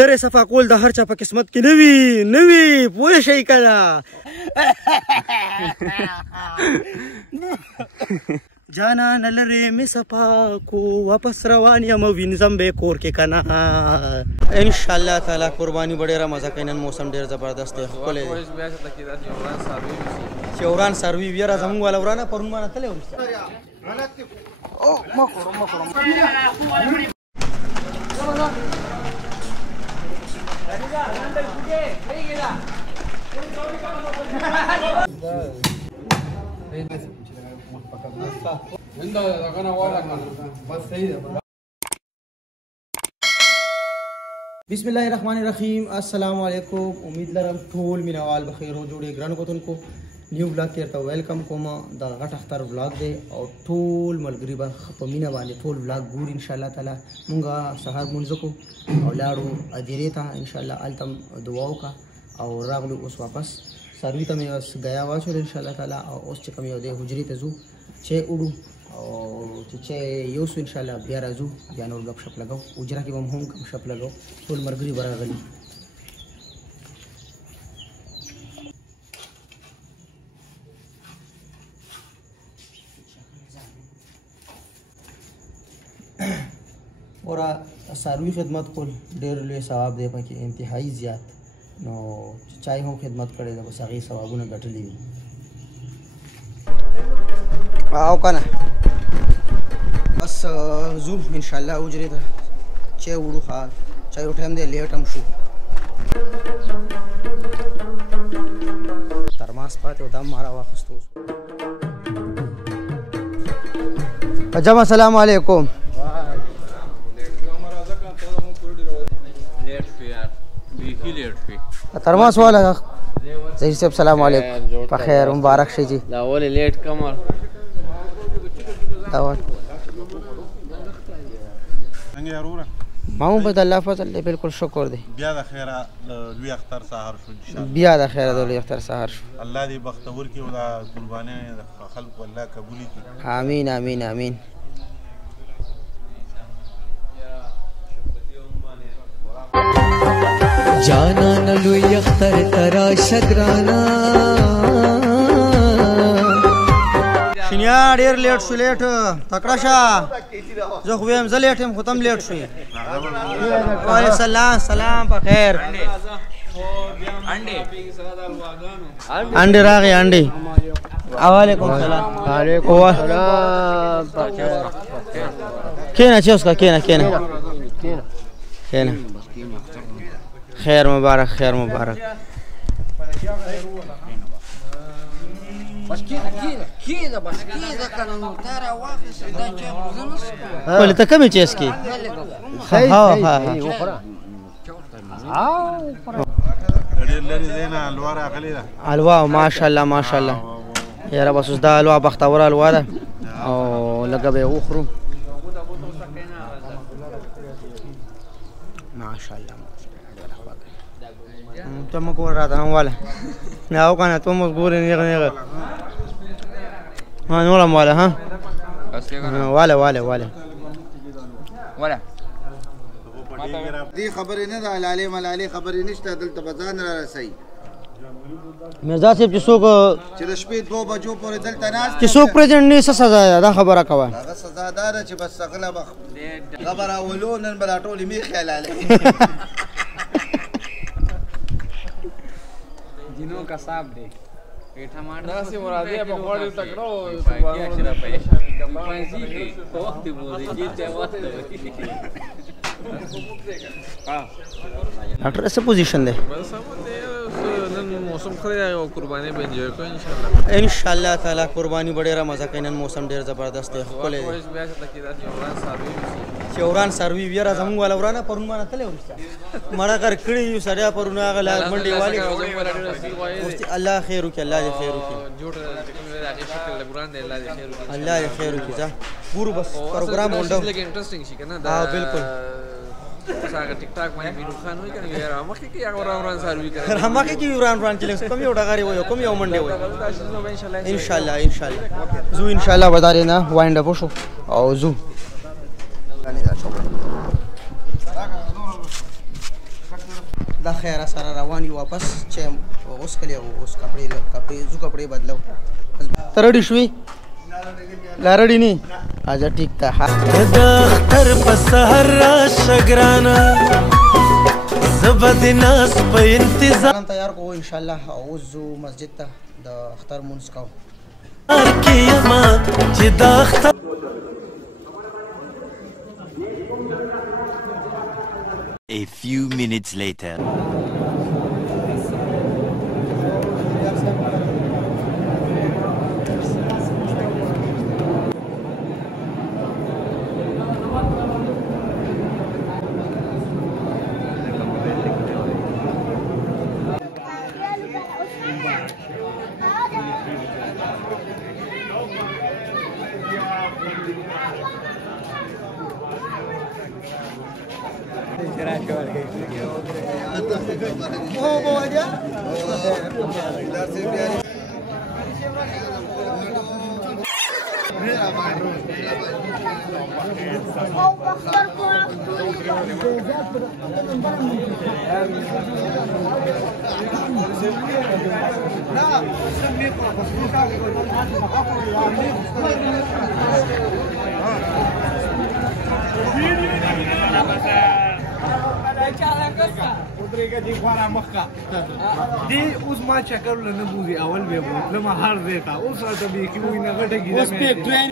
درې صفا کول د هر چا په قسمت کې نه وي پوه شئ کنه. جانان لرې مې صفا کو واپس روان یم وینځم به کور کې کنه. انشاءالله تعالی قرباني به ډېره مزه کوي. نن موسم ډېر زبردست دی ښکلی دی. چې وران ساروي وي یاره زمونږ والا ورانه پرون مانه تللی وروسته بسم الله الرحمن الرحیم. السلام علیکم. امید لرم ټول مینوال بخیر او جوړې ګرانو کتونکو نیو بلاګ کې ته ویلکم کوم. دا غټ اختر بلاګ دی او ټول ملګری به په مینه باندې ټول بلاګ ګوري ان شاء الله تعالی. مونږه سهار مونځ کو او لاړو ادیرې ته ان شاء الله التم دعا وکړه او راغلو اوس واپس سروي ته مې اوس غیا واچول ان شاء الله تعالی. او اوس چې کوم یو دی حجرې ته ځو چې وړو او چې یو سو ان شاء الله بیا راځو بیا نور غپ شپ لګاو اجرا کې هم غپ شپ لګاو ټول مرګري براغلي. اور ساروي خدمت کول ډېر لوی ثواب دی پکې انتهایی زیات. نو چای هم خدمت کړی دا بس هغې ثوابونه ګټلي وي او کنه. بس زو ان شاء الله اجرې ته چې وړو ښه چای ټایم دی لیټ هم شو. ترماس پاتې و دا هم ماره واخیستو. جمع السلام علیکم. ترماس والا ظهیر صاحب سلام علیکم. په خیر مبارک شي جی. دا ولې لیټ کمر دا ول څنګه ضروره ما هم په الله فضل دی بالکل شکر دی. بیا د خیره لوی اختر سهار شو ان شاء الله. بیا د خیره د لوی اختر سهار شو. الله دې بختور کړي او دا قرباني خلق الله قبول کړي. امين امين امين. جانا نلوی اختر ترا شگرانا شنیا ډیر لیټ شو لیټ تکړه شه زه خو ویم زه لیټ یم خو تم لیټ شوې. وعلیکم السلام سلام په خیر. انډې راغی انډې. وعلیکم السلام. وعلیکم السلام. کېنه چې اوس کا کېنه خیر مبارک خیر مبارک. بس کېده بس کېده کنه نو تا راواخېسته دا چای خو زه نه څښم. ولې ته کمې چای څکې؟ ډېر لرې ځای نه حلوا راغلې ده. حلوا ماشاءالله ماشاءالله. یاره بس اوس دا حلوا بختوره حلوا ده او لږه به یې وخورو ماشاءالله. ته مه ګوره راته هم واله او که نه ته مو ګورې نیغه نور هم واله ها واله دې خبرې نه ده حلالې ملالې خبرې نشته دلته به ځان را رسوي. مرزا صاحب چې څوک چې د شپې 2 بجو پورې دلته ناست چې څوک پرېزنټ نه څه سزا ده دا خبره کوه. هغه سزا دا ده چې بس غله به خبر اولو نن به دا ټولې میخې حلالې جنوں کا صاحب دے ٹماٹر سے مرادی اب غوړې تکړو پانسی کی وخت بوزي چې وخت ډاکټر څه پوزیشن دی؟ نن موسم خوري او قرباني به انجوای کوو ان شاء الله تعالی قرباني به ډېره مزه کوي. نن موسم ډېر زبردست دی ښکلی دی. چې وران ساروي وي یاره زمونږ والا ورانه پرون مانه تللی وروسته مړه کر کړي یو سړیا پرون هغه منډې والي. الله خیر وکړي الله دې خیر وکړي الله دې خیر وکړي. ځه ګورو بس پروګرام غونډو انټرسټینګ شي کنه دا بالکل څنګه ټیک ټاک باندې میرو خان وای کنه یاره مخکې کې هغه وران ساروي کوي همکه کې وران چلنګ کوم یو ډغاري وای کوم یو منډه وای ان شاء الله زو ان شاء الله بدارې نه وایند اپ شو او زو دا خیر سره روان یو واپس چې اوس کلی اوس کپړې بدلو ته رډي شوې لا رډي نه اجا ټیک ته د اختر په سحر راشه ګرانه زبد ناس په انتظار تیار کو ان شاء الله اوس زو مسجد ته د اختر مونږ کوو کې ما چې د اختر A few minutes later. دی اوس ما چکر نه بوزي اول به بوتله ما هر دیتا اوس ته به کی وینه غټه کیږي اوس په ټرین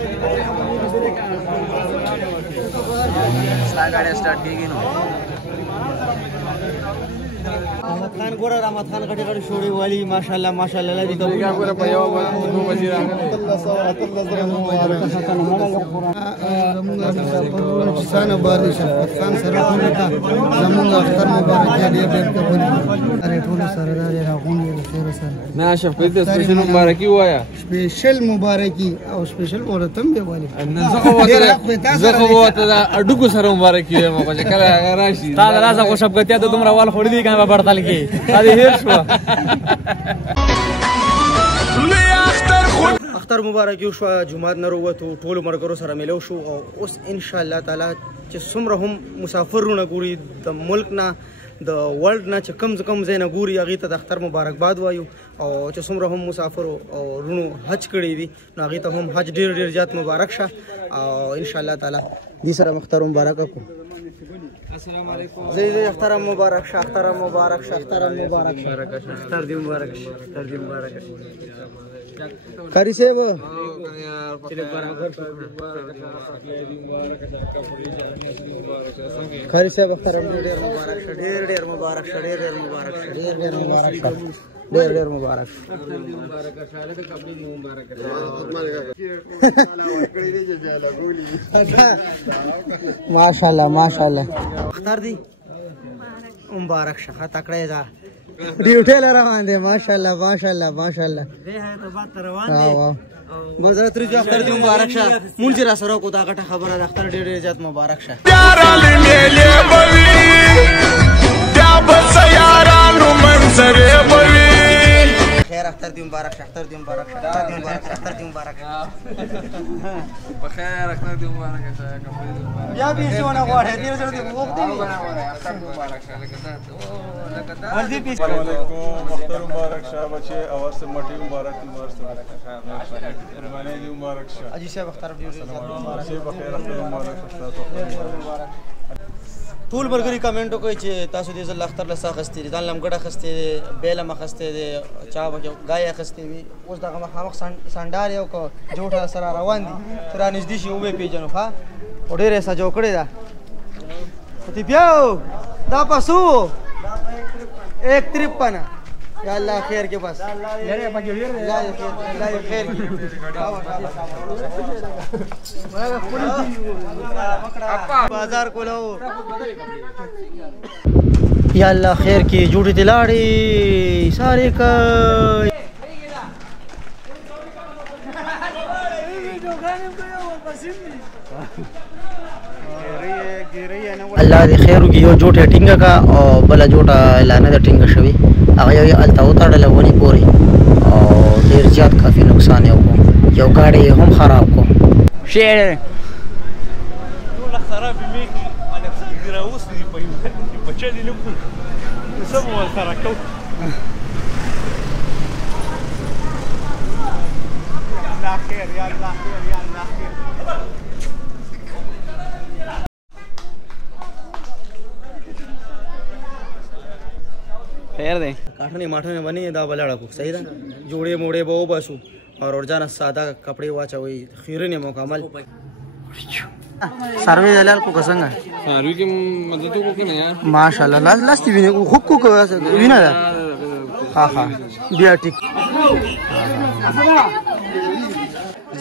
ستا ګاډي سٹارټ کیږي نو احمد خان ګوره رحمت خان غټي غټي شوړي والی ماشاءالله ماشاءالله لدی کوم ګوره په یو نو وزیر حسین باري شفقت خان سره ټولتا زمونږ اختر مبارک ډېر ډېر قبول اره ټول سره راغونډي خیر سره نه شفقت د سپیشل مبارکي وایا سپیشل مبارکي او سپیشل ورته به والی زغه وته اډوکو سره مبارکي وایم او کله راشي تا راځه خو شفقتیا ته دومره وال خوري دي کنه په برتل کې ادي هیر شو اختر مبارک یو شو جمعات نه وروته ټول مرګرو سره ملو شو او اوس ان شاء الله تعالی چې څومره هم مسافرونه ګوري د ملک نه د ورلد نه چې کم زین ګوري هغه ته د اختر مبارکباد وایو او چې څومره هم مسافر او رونو حج کړی وي نو هغه ته هم حج ډیر ډیر زیات مبارک شه او ان شاء الله تعالی دې سره اختر مبارک کو السلام علیکم زی اختر مبارک شه اختر مبارک شه اختر مبارک شه اختر دی مبارک شه اختر دی مبارک شه کاری صاحب کاری صاحب اختر ډیر مبارک شه ډیر مبارک شه ډیر مبارک شه ډیر مبارک شه ډیر مبارک ماشاءالله ماشاءالله اختر دی مبارک شه تکړه ده ډیوټي روان دي ماشاءالله ماشاءالله ماشاءالله به ته بات روان دي بازار تر جو اختر دی مبارک شه مونږ را سره کو دا غټه خبره د اختر ډیر زیات مبارک شه یارانو میلې بوي بیا بس یارانو منظرې بوي خیر اختر دی مبارک شه اختر دی مبارک شه اختر دی مبارک شه اختر دی مبارک بخیر اختر دی مبارک شه بیا به شونه غواړې دې سره دی وخت دی اختر مبارک شه ولدی پیس السلام علیکم اختر مبارک شه بچي اور سے مټي مبارک مبارک قرباني دی مبارک شه اجي صاحب اختر دی مبارک شه بخیر اختر مبارک شه ټول برګری کمنټو کوي چې تاسو دې زل اختر له ساخستې دي ځان لمګړه خسته دي بیل مخسته دي چا وکي غایا خسته وي اوس دغه مخامخ سانډار یو کو جوړه سره روان دي تر نږدې شي وې پیجنو ها وړې سجو کړی دا تی پیاو دا پاسو 153 یا الله خیر کے بس لرے پاگی لا خیر بازار کولو یا الله خیر کی جوړی دلاړي سارے کوي الله دې خیر وکړي یو جوټه ټینګه کا او بل جوټه اعلان د ټینګه شوی هغه یو الته وتاړل ونی پوری او ډیر زیات کافی نقصان یو یو گاډي هم خراب کو شیر ټول خراب میږي انا څنګه راوستي په یو بچی دی نو سمو التركو الله خير يا الله خير يا الله خير खैर दे काठने माठने बनी दा बलाड़ा को सही था जोड़े मोड़े बो बसु और रोजाना सादा कपड़े वाचा वही खीरे ने मुकम्मल सर्वे दलाल को कसंगा सारू की मदद को क्या यार माशाल्लाह लास्ट भी ने खूब को विना हां हां बिया ठीक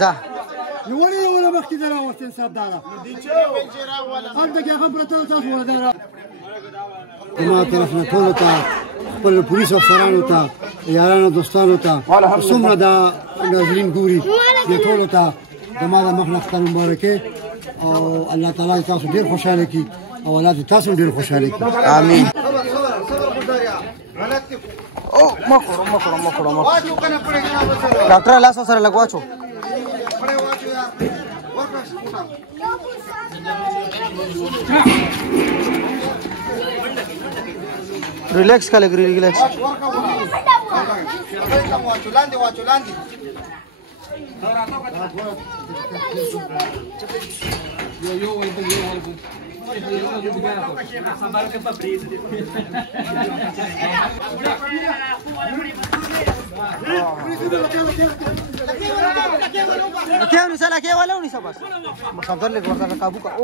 जा يوري ولا بختي درا وستن صدارة عندك يا خبرة تاسو ولا درا ما طرفنا ټول ته خپل پولیس افسرانو ته یارانو دوستانو ته څومره دا ناظرین ګوري د ټول ته زما د مخلص ته مبارکي او الله تعالی تاسو ډیر خوشاله کړي او اولاد تاسو ډیر خوشاله کړي امين او مخړو ډاکټر لاس سره لګواچو रिलैक्स का लग रही रिलैक्स क्या नहीं साला क्या वाला नहीं सब बस खबर ले वरना काबू का ओ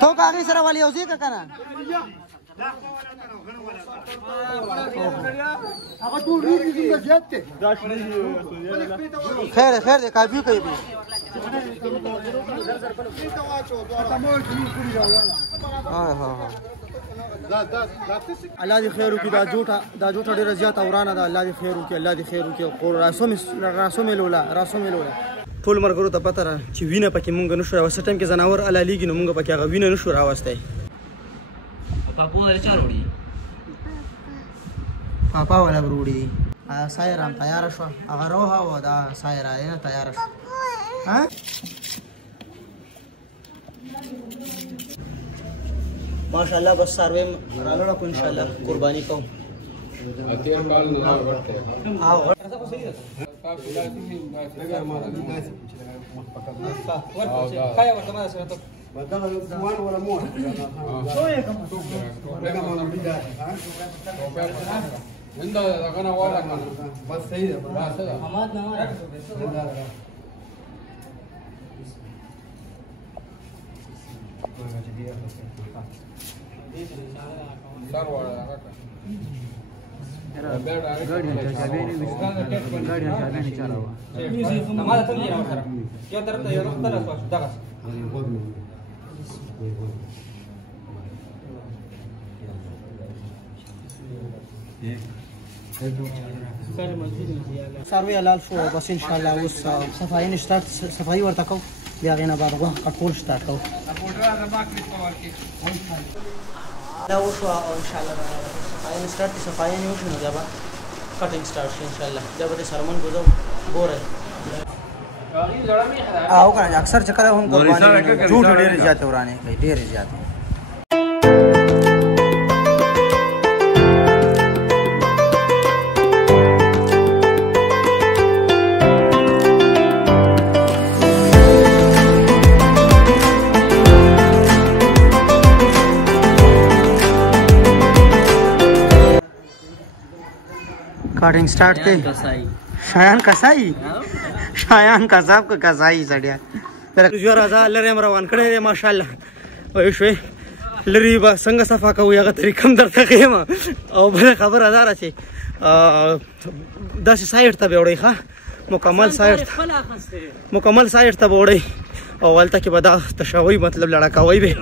तो कागज सरा वाली उसी का करना खैर खैर काबू कहीं भी الله دې خیر وکړي دا جوټه ډیره زیاته ورانه ده الله دې خیر وکړي الله دې خیر وکړي او راسو ملولا ټول مرګرو ته پته را چې وینه پکې مونږ نشو راوستای ټیم کې زناور الا لیګي نو مونږ پکې هغه وینه نشو راوستای पापू वाले चार उड़ी पापा वाला बरूडी सायराम तयार شو هغه روها و دا सायरा نه تیار شو ها माशाल्लाह बस सर्वे रालोड़ा को इंशाल्लाह कुर्बानी को अतियार बाल न बढ़ते हां ऐसा को सही है खाया वर्तमान से तो ولا مو شويه كمان عندها انا ولا كان بس سيده حماد نواز صار ولا हमारा तो नहीं रहा क्या तरफ है रुक तरफ दगा सर्वे حلال شو بس ان شاء الله اوس صفائی نشټ صفائی ورته کو بیا غینه بعد غو کټول سٹارټ کو دا وشو ان شاء الله صفائی نشټ صفائی نیو شنو دا کټینګ سٹارټ ان شاء الله دا به سرمن گزو ګوره او کنه اکثر چکر هم قربانی جھوٹ ډیر زیات ورانه کوي ډیر زیات कटिंग स्टार्ट थे शायान कसाब का कसाई सड़िया तेरा जो राजा लरे मरवान करे रे माशाल्लाह ओए शोय लरी बा संग सफा का हुआ तरीकम दर तकेमा او बल खबर हजारा छे 10 साइड ته وړي ښا مکمل سایډ ته وړي او ولته کې بدا تشوي مطلب لړا کوي به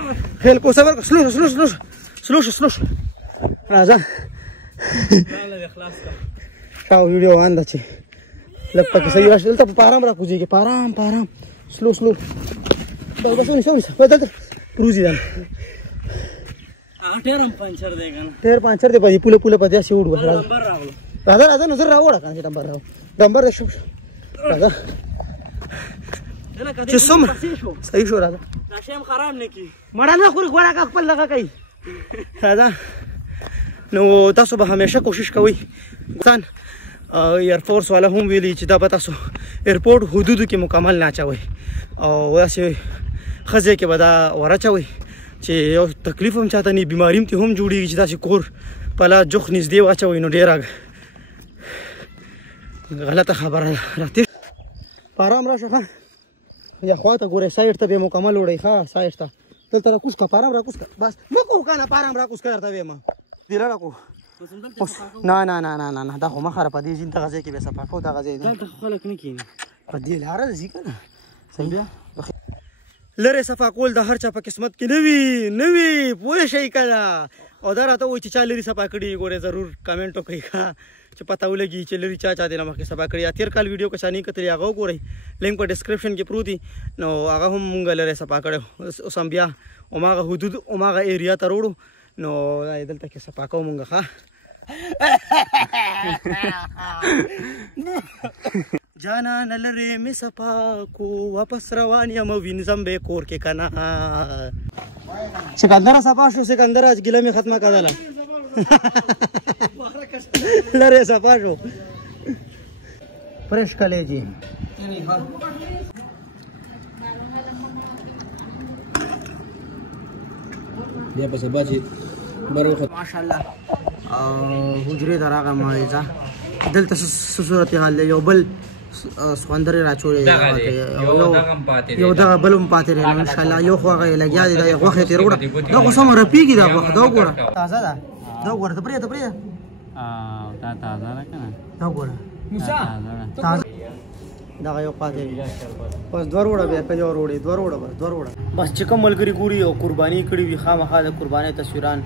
خل کو صبر سلو راځه شاو ویډیو وانده چې لپاره کې صحیح راشه دلته په آرام را کوزي کې پارام سلو بس ونی بدل روزي ده ټیرم پنچر دی کنه ټیر پنچر دی په پوله په داسې وډ وره راځه نظر راوړه کنه ډمبر شو راځه چې څومره صحیح شو راځه مړه نه خوري غوړه کا خپل دغه کوي راځه نو تاسو به همیشه کوشش کوئ ګوتان ایرفورس والا هم ویلي چې دا به تاسو ایرپورټ حدودو کې مکمل نه اچوئ او داسې ښځې کې به دا ورچوئ چې یو تکلیف هم چاته نه بیماري هم جوړېږي چې داسې کور پله جوخ نږدې واچوئ نو ډېره غلطه خبره ده راتېر په ارام راشه ښه یا خواته ګورئ سایډ ته به یې مکمل وړئ ښه سایډ ته دلته راکوز که په ارام راکوز که بس مه کوو که نه په ارام راکوز که درته ویمه دیره راکو نه نه نه نه نه نه دا خو مه خره په دې ځین دغه ځای کې به صفا کوو دغه ځای دلته خلک نه کښېني په دې لاره ځي که نه صحیح لرې صفا کول د هر چا په قسمت کې نه وي پوه شئ که نه او دا راته وایي چې چا لرې صفا کړي ګورې ضرور کمنټ وکړئ ښه چې پته ولګي چې لرې چا دې نه مخکې صفا کړي یا تېر کال ویډیو که چا نه کتلي هغه وګورئ لینک په ډسکرپشن کې پروت دي نو هغه هم مونږ لرې صفا کړی اوس هم بیا هماغه حدود هماغه ایریا ته وروړو نو دا یې دلته کې صفا کوو مونږ ښه جانان لرې مې صفا کو واپس روان یم وینځم به کور کې که نه سکندره صفا شو سکندره اج ګیله مې ختمه کړله لرې صفا شو فرش کلیجی بیا په سبا چې بروخه ماشاءالله حجرې ته راغلم ځه دلته څه صورت حال دی یو بل سخوندرې راچوړې یو دغه بل هم پاتې دی انشاءالله یو خو هغه یې لګیا دی دا یې غوښې ترې وړه دا خو سمه رپېږي دا غوښه دا وګوره تازه ده دا وګوره ته پرېږده دا وګوره تازه دغه یو پاتې دی بس دوه روړه بیا که یو روړې دوه روړه بس دوه روړه بس چې کوم ملګري ګوري او قرباني کړي وي خامخا د قربانۍ تصویران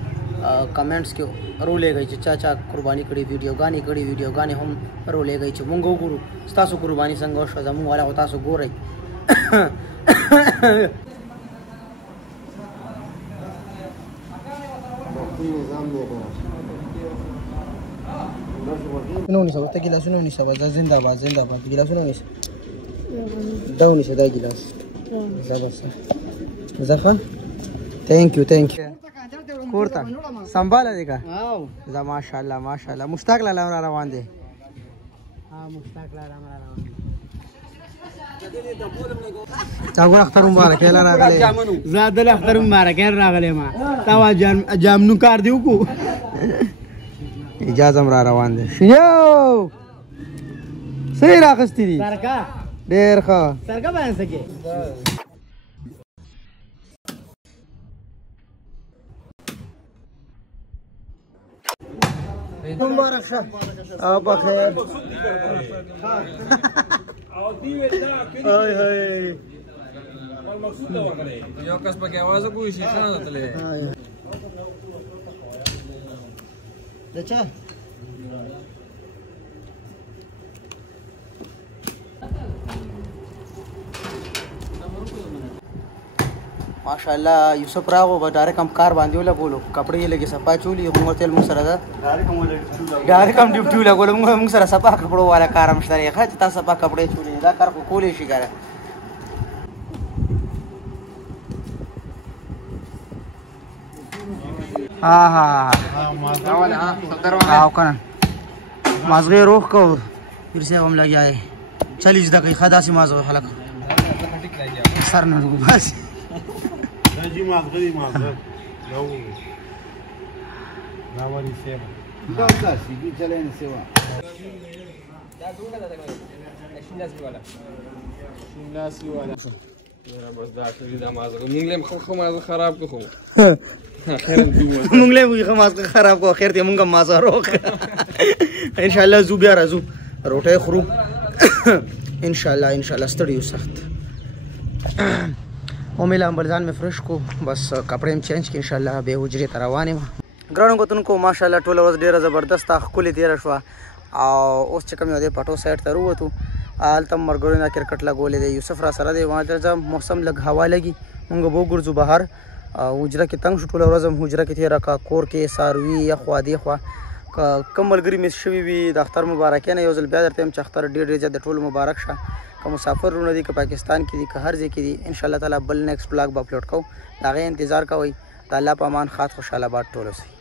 کمنټس کې رولېږئ چې چا قرباني کړي ویډیوګانې هم رولېږئ چې مونږ وګورو ستاسو قرباني څنګه وشوه زموږ والا خو تاسو ګورئ ګیلاسونه ونیسه ورته ګیلاسونه ونیسه بس دا زنده‌باد ګیلاسونه ونیسه دا ونیسه دا ګیلاس ځه بس ځه ښه تھینک یو کور ته سنباله دی که ځه ماشاءالله مشتاق لاله را روان دی تا ګوره اختر مبارک یې راغلی زه دل اختر مبارک یې راغلی ما تا وا جامنو کار دی وکړو اجازه هم را روان دی شنیو صحیح راخستی دي ډېر ښه سرکه باندې څه کې مبارک شه او بخیر یو کس پکې आवाज کوي شي خان تلې دچا ماشاءالله یوسف راغو به ډایرکټ هم کار باندې ولګولو کپړې یې لږې صفا چولي موږ تل موږ سره ده ډایرکټ هم ډیوټي ولګولو موږ سره صفا کپړو والا کار هم شته دی ښه چې تا صفا کپړې چولي دا کار خو کولی شي که او که نه مازغې روغ کو پیر صاحب هم لګیا دی چلي زده کوي ښه داسې مازغې خلک سر نه باسي جی مازغه دی مازغه دا وری سیوا دا داسې کی چلین سیوا شیناسی والا یاره بس دا کړی دا مازغه مونږ لم خو مازغه خراب کو خو مونږ له مازغه خراب کو خیر ته مونږ مازغه روغ ان شاء الله زو بیا راځو روټه خورو ان شاء الله ستړي سخت اومې لامبلزان مې فرش کو بس کپڑے هم چینج کې ان شاء الله به حجرې ته روانې ما ګرانو کوتونکو ماشاء الله ټوله ورځ ډیره زبردست ښکلې تېره شوه او اوس چې کوم یو دی پټو سایډ ته ووتو هلته ملګرو نه کرکټ لګولی دی یوسف را سره دی وهلته ځه موسم لږ هوا لګي مونږ به وګرځو بهر حجره کې تنګ شو ټوله ورځ هم حجره کې تېره کړه کور کې څاروي یخوا دېخوا که کوم ملګري مس شوي وي د اختر مبارکۍ نه یو ځل بیا درته یم چې اختر ډېر زیات د ټولو مبارک شه که مسافر رونه دي که پاکستان کې دي که هر ځای کې دي ان شاء الله تعالی بل نیکسټ بلاګ به اپلوډ کوو د هغې انتظار کوئ د الله په امان ښاد خوشحاله آباد ټول اوسئ